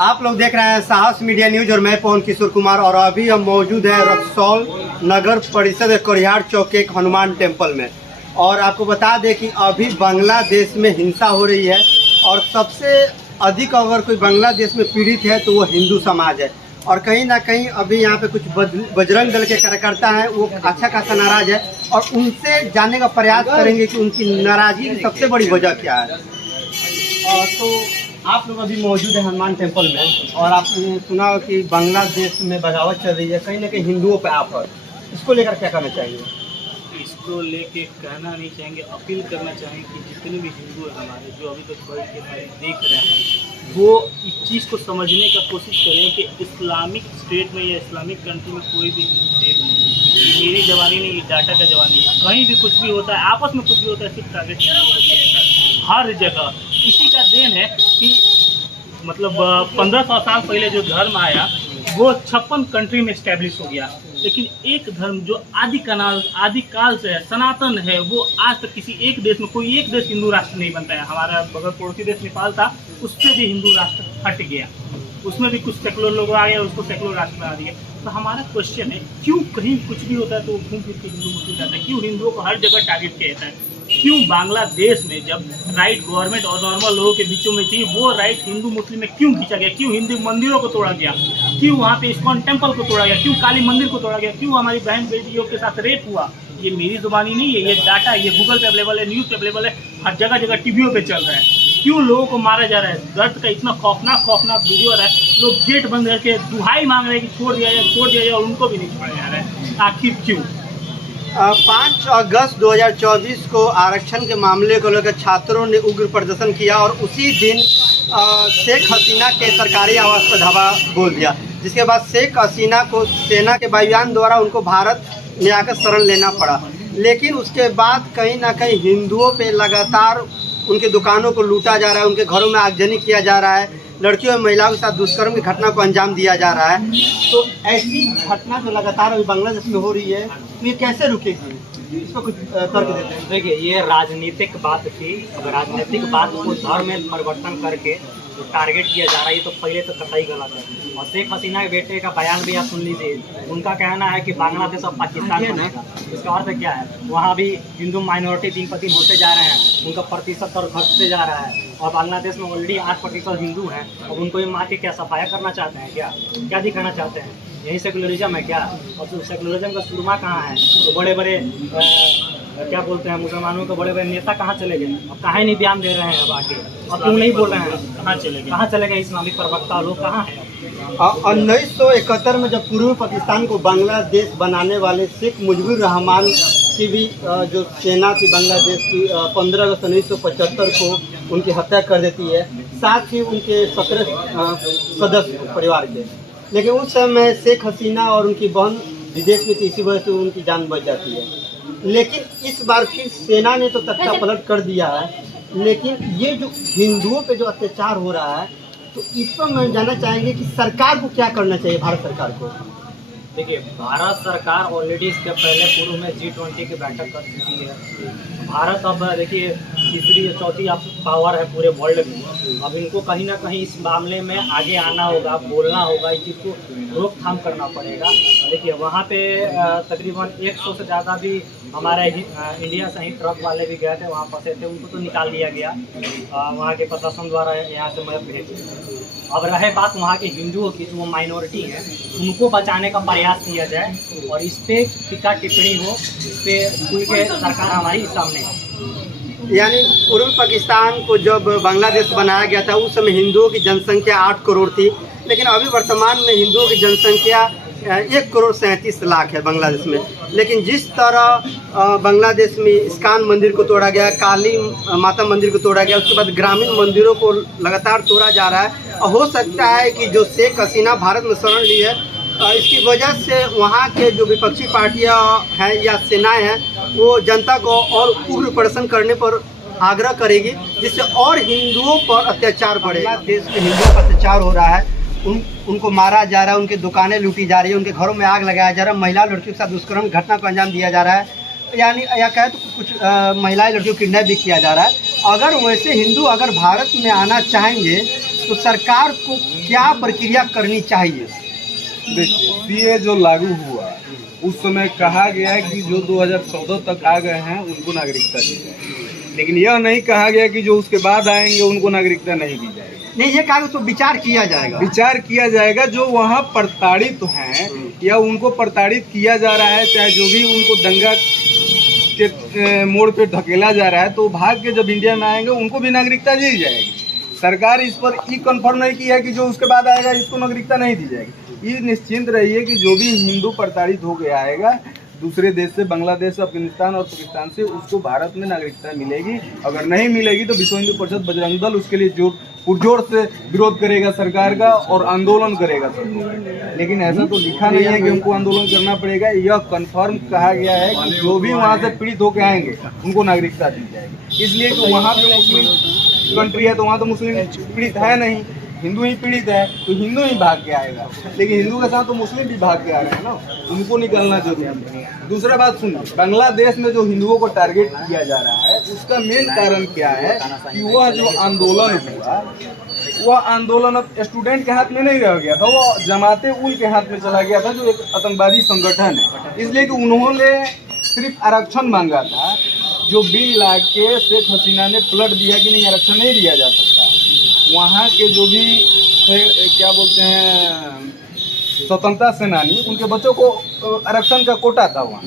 आप लोग देख रहे हैं साहस मीडिया न्यूज और मैं पवन किशोर कुमार। और अभी हम मौजूद हैं रक्सौल नगर परिषद कोरिहार चौक के एक हनुमान टेम्पल में। और आपको बता दें कि अभी बांग्लादेश में हिंसा हो रही है और सबसे अधिक अगर कोई बांग्लादेश में पीड़ित है तो वो हिंदू समाज है। और कहीं ना कहीं अभी यहाँ पे कुछ बजरंग दल के कार्यकर्ता हैं, वो अच्छा खासा नाराज है और उनसे जानने का प्रयास करेंगे कि उनकी नाराज़गी की सबसे बड़ी वजह क्या है। तो आप लोग अभी मौजूद है हनुमान टेम्पल में और आपने सुना कि बांग्लादेश में बगावत चल रही है, कहीं ना कहीं हिंदुओं पर आफत, इसको लेकर क्या कहना चाहिए? इसको लेके कहना नहीं चाहेंगे, अपील करना चाहेंगे कि जितने भी हिंदू हैं हमारे, जो अभी तक बैठ के हमारे देख रहे हैं, वो इस चीज़ को समझने का कोशिश करें कि इस्लामिक स्टेट में या इस्लामिक कंट्री में कोई भी हिंदू सेफ नहीं है। ये मेरी जवानी नहीं, ये डाटा का जवानी है। कहीं भी कुछ भी होता है, आपस में कुछ भी होता है, सिर्फ टारगेट हर जगह इसी का देन है कि मतलब 1500 साल पहले जो धर्म आया वो 56 कंट्री में इस्टेब्लिश हो गया, लेकिन एक धर्म जो आदि काल से है, सनातन है, वो आज तक किसी एक देश में, कोई एक देश हिंदू राष्ट्र नहीं बनता है। हमारा बगल पड़ोसी देश नेपाल था, उससे भी हिंदू राष्ट्र हट गया, उसमें भी कुछ सेकुलर लोग आ गए, उसको सेकुलर राष्ट्र बना दिया। तो हमारा क्वेश्चन है, क्यों कहीं कुछ भी होता है तो घूम फिर के हिंदू मुस्लिम जाता है? क्यों हिंदुओं को हर जगह टारगेट किया जाता है? क्यों बांग्लादेश में जब राइट गवर्नमेंट और नॉर्मल लोगों के बीचों में थी, वो राइट हिंदू मुस्लिम में क्यों खींचा गया? क्यों हिंदू मंदिरों को तोड़ा गया? क्यों वहाँ पे इस्कॉन टेम्पल को तोड़ा गया? क्यों काली मंदिर को तोड़ा गया? क्यों हमारी बहन बेटियों के साथ रेप हुआ? ये मेरी जुबानी नहीं है, ये डाटा, ये गूगल पे अवेलेबल है, न्यूज़ पे अवेलेबल है, हर जगह जगह टीवियों पे चल रहा है। क्यों लोगों को मारा जा रहा है? दर्द का इतना खौफनाक वीडियो आ रहा है, लोग गेट बंद करके दुहाई मांग रहे हैं कि छोड़ दिया जाए और उनको भी नहीं छोड़ा जा रहा है। आखिर क्यों? 5 अगस्त 2024 को आरक्षण के मामले को लेकर छात्रों ने उग्र प्रदर्शन किया और उसी दिन शेख हसीना के सरकारी आवास पर धावा बोल दिया, जिसके बाद शेख हसीना को सेना के वायुयान द्वारा उनको भारत में आकर शरण लेना पड़ा। लेकिन उसके बाद कहीं ना कहीं हिंदुओं पे लगातार उनके दुकानों को लूटा जा रहा है, उनके घरों में आगजनी किया जा रहा है, लड़कियों और महिलाओं के साथ दुष्कर्म की घटना को अंजाम दिया जा रहा है। तो ऐसी घटना जो लगातार अभी बांग्लादेश में हो रही है, तो ये कैसे रुकेगी? इसको कुछ तर्क देते हैं। देखिए, ये राजनीतिक बात थी। अब राजनीतिक बात को धर्म में परिवर्तन करके जो टारगेट किया जा रहा है, ये तो पहले तो कतई गलत है। और शेख हसीना के बेटे का बयान भी आप सुन लीजिए। उनका कहना है कि बांग्लादेश और पाकिस्तान बनेगा। इसका अर्थ क्या है? वहाँ भी हिंदू माइनॉरिटी दिन पर दिन होते जा रहे हैं, उनका प्रतिशत और घटते जा रहा है। और बांग्लादेश में ऑलरेडी 8% हिंदू हैं, और उनको ये मार के क्या सफाया करना चाहते हैं? क्या दिखाना चाहते हैं? यही सेकुलरिज्म है क्या? और सेकुलरिज्म का सुरमा कहाँ है? तो बड़े बड़े क्या बोलते हैं, मुसलमानों के बड़े बड़े नेता कहाँ चले गए? अब कहाँ नहीं बयान दे रहे हैं अब आके? और क्यों नहीं बोल रहे हैं? कहाँ चले गए इस्लामिक प्रवक्ता लोग? कहाँ हैं? 1971 में जब पूर्वी पाकिस्तान को बांग्लादेश बनाने वाले शेख मुजीबुर रहमान की भी जो सेना थी बांग्लादेश की, 15 अगस्त 1975 को उनकी हत्या कर देती है, साथ ही उनके 17 सदस्य परिवार के। लेकिन उस समय शेख हसीना और उनकी बहन विदेश में थी, इसी वजह से उनकी जान बच जाती है। लेकिन इस बार फिर सेना ने तो तख्ता पलट कर दिया है। लेकिन ये जो हिंदुओं पे जो अत्याचार हो रहा है, तो इस पर मैं जानना चाहेंगे कि सरकार को क्या करना चाहिए, भारत सरकार को? देखिए, भारत सरकार ऑलरेडी इसके पहले पूर्व में G20 की बैठक कर चुकी है। भारत अब देखिए तीसरी या चौथी पावर है पूरे वर्ल्ड में। अब इनको कहीं ना कहीं इस मामले में आगे आना होगा, बोलना होगा, इस चीज़ को रोकथाम करना पड़ेगा। देखिए, वहाँ पे तकरीबन 100 से ज़्यादा भी हमारे इंडिया से ही ट्रक वाले भी गए थे, वहाँ फंसे थे, उनको तो निकाल दिया गया वहाँ के प्रशासन द्वारा, यहाँ से मदद भेजी। अब रहे बात वहाँ के हिंदुओं की, जो माइनॉरिटी है, उनको बचाने का प्रयास किया जाए और इस पर टीका टिप्पणी हो, इस पर खुल के सरकार हमारी सामने है। यानी पूर्वी पाकिस्तान को जब बांग्लादेश बनाया गया था, उस समय हिंदुओं की जनसंख्या 8 करोड़ थी, लेकिन अभी वर्तमान में हिंदुओं की जनसंख्या 1 करोड़ 37 लाख है बांग्लादेश में। लेकिन जिस तरह बांग्लादेश में इस्कॉन मंदिर को तोड़ा गया, काली माता मंदिर को तोड़ा गया, उसके बाद ग्रामीण मंदिरों को लगातार तोड़ा जा रहा है। और हो सकता है कि जो शेख हसीना भारत में शरण ली है, इसकी वजह से वहाँ के जो विपक्षी पार्टियाँ हैं या सेनाएं हैं, वो जनता को और उग्र प्रदर्शन करने पर आग्रह करेगी, जिससे और हिंदुओं पर अत्याचार बढ़ेगा। देश के हिंदुओं पर अत्याचार हो रहा है, उनको मारा जा रहा है, उनकी दुकानें लूटी जा रही है, उनके घरों में आग लगाया जा रहा है, महिला लड़कियों के साथ दुष्कर्म घटना को अंजाम दिया जा रहा है, यानी या कहे तो कुछ महिलाएं लड़कियों को किडनैप भी किया जा रहा है। अगर वैसे हिंदू अगर भारत में आना चाहेंगे तो सरकार को क्या प्रक्रिया करनी चाहिए? देखिए, सीए जो लागू हुआ उस समय कहा गया है कि जो 2014 तक आ गए हैं उनको नागरिकता दी जाएगी, लेकिन यह नहीं कहा गया कि जो उसके बाद आएंगे उनको नागरिकता नहीं दी जाएगी। नहीं, ये कहा तो विचार किया जाएगा। विचार किया जाएगा, जो वहाँ प्रताड़ित हैं या उनको प्रताड़ित किया जा रहा है, चाहे जो भी उनको दंगा के मोड़ पे धकेला जा रहा है, तो भाग के जब इंडिया में आएंगे उनको भी नागरिकता दी जाएगी। सरकार इस पर ये कंफर्म नहीं किया है कि जो उसके बाद आएगा इसको नागरिकता नहीं दी जाएगी। ये निश्चिंत रहिए कि जो भी हिंदू प्रताड़ित हो गया आएगा दूसरे देश से, बांग्लादेश, अफगानिस्तान और पाकिस्तान से, उसको भारत में नागरिकता मिलेगी। अगर नहीं मिलेगी तो विश्व हिंदू परिषद बजरंग दल उसके लिए पुरजोर से विरोध करेगा सरकार का और आंदोलन करेगा सरकार। लेकिन ऐसा तो लिखा नहीं है कि हमको आंदोलन करना पड़ेगा। यह कंफर्म कहा गया है कि जो भी वहाँ से पीड़ित होकर आएंगे उनको नागरिकता दी जाएगी। इसलिए कि वहाँ पे मुस्लिम कंट्री है तो वहाँ तो मुस्लिम पीड़ित है नहीं, हिंदू ही पीड़ित है, तो हिंदू ही भाग के आएगा। लेकिन हिंदू के साथ तो मुस्लिम भी भाग के आ रहे हैं ना, उनको निकलना जरूरी है। दूसरा बात सुनिए, बांग्लादेश में जो हिंदुओं को टारगेट किया जा रहा है उसका मेन कारण क्या है कि वह जो आंदोलन हुआ, वह आंदोलन अब स्टूडेंट के हाथ में नहीं रह गया था, वो जमाते उल के हाथ में चला गया था जो एक आतंकवादी संगठन है। इसलिए कि उन्होंने सिर्फ आरक्षण मांगा था, जो बिल ला के शेख हसीना ने पलट दिया कि नहीं, आरक्षण नहीं दिया जा सकता। वहाँ के जो भी क्या बोलते हैं स्वतंत्रता सेनानी, उनके बच्चों को आरक्षण का कोटा था वहाँ,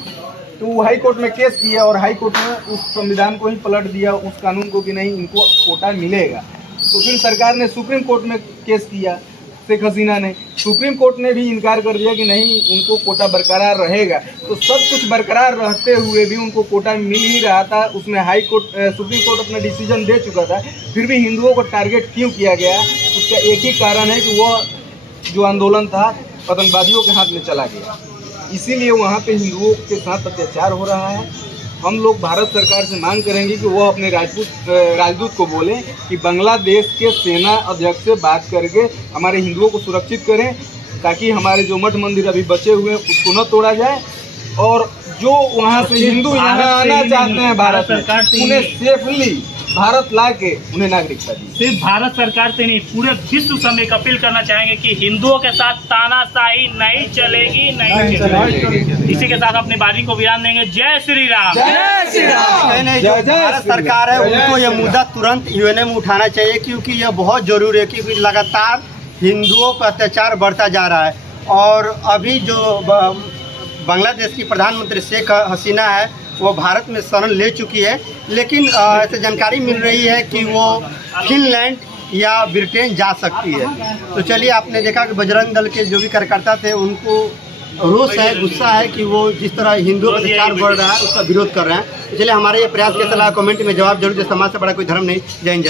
तो वो हाई कोर्ट में केस किया और हाई कोर्ट में उस संविधान को ही पलट दिया, उस कानून को कि नहीं इनको कोटा मिलेगा। तो फिर सरकार ने सुप्रीम कोर्ट में केस किया, शेख हसीना ने, सुप्रीम कोर्ट ने भी इनकार कर दिया कि नहीं उनको कोटा बरकरार रहेगा। तो सब कुछ बरकरार रहते हुए भी उनको कोटा मिल ही रहा था, उसमें हाई कोर्ट सुप्रीम कोर्ट अपना डिसीजन दे चुका था, फिर भी हिंदुओं को टारगेट क्यों किया गया? उसका एक ही कारण है कि वह जो आंदोलन था आतंकवादियों के हाथ में चला गया, इसीलिए वहाँ पे हिंदुओं के साथ अत्याचार हो रहा है। हम लोग भारत सरकार से मांग करेंगे कि वो अपने राजदूत को बोलें कि बांग्लादेश के सेना अध्यक्ष से बात करके हमारे हिंदुओं को सुरक्षित करें, ताकि हमारे जो मठ मंदिर अभी बचे हुए हैं उसको न तोड़ा जाए, और जो वहाँ से हिंदू यहाँ आना चाहते हैं भारत में, उन्हें सेफली भारत ला के उन्हें नागरिकता दी। सिर्फ भारत सरकार से नहीं, पूरे विश्व से हम एक अपील करना चाहेंगे कि हिंदुओं के साथ तानाशाही नहीं चलेगी, नहीं चलेगी। इसी के साथ अपनी बारी को विराम देंगे। जय श्री राम। जय श्री राम। नहीं, जो भारत सरकार है उनको ये मुद्दा तुरंत यूएनए में उठाना चाहिए, क्योंकि यह बहुत जरूरी है, क्योंकि लगातार हिंदुओं पर अत्याचार बढ़ता जा रहा है। और अभी जो बांग्लादेश की प्रधानमंत्री शेख हसीना है वो भारत में शरण ले चुकी है, लेकिन ऐसे जानकारी मिल रही है कि वो फिनलैंड या ब्रिटेन जा सकती है। तो चलिए, आपने देखा कि बजरंग दल के जो भी कार्यकर्ता थे उनको रोष है, गुस्सा है कि वो जिस तरह हिंदुओं पर अत्याचार बढ़ रहा है उसका विरोध कर रहे हैं। तो चलिए, हमारे ये प्रयास कैसा लगा कमेंट में जवाब जरूर दे। समाज से बड़ा कोई धर्म नहीं। जय हिंद, जय भारत।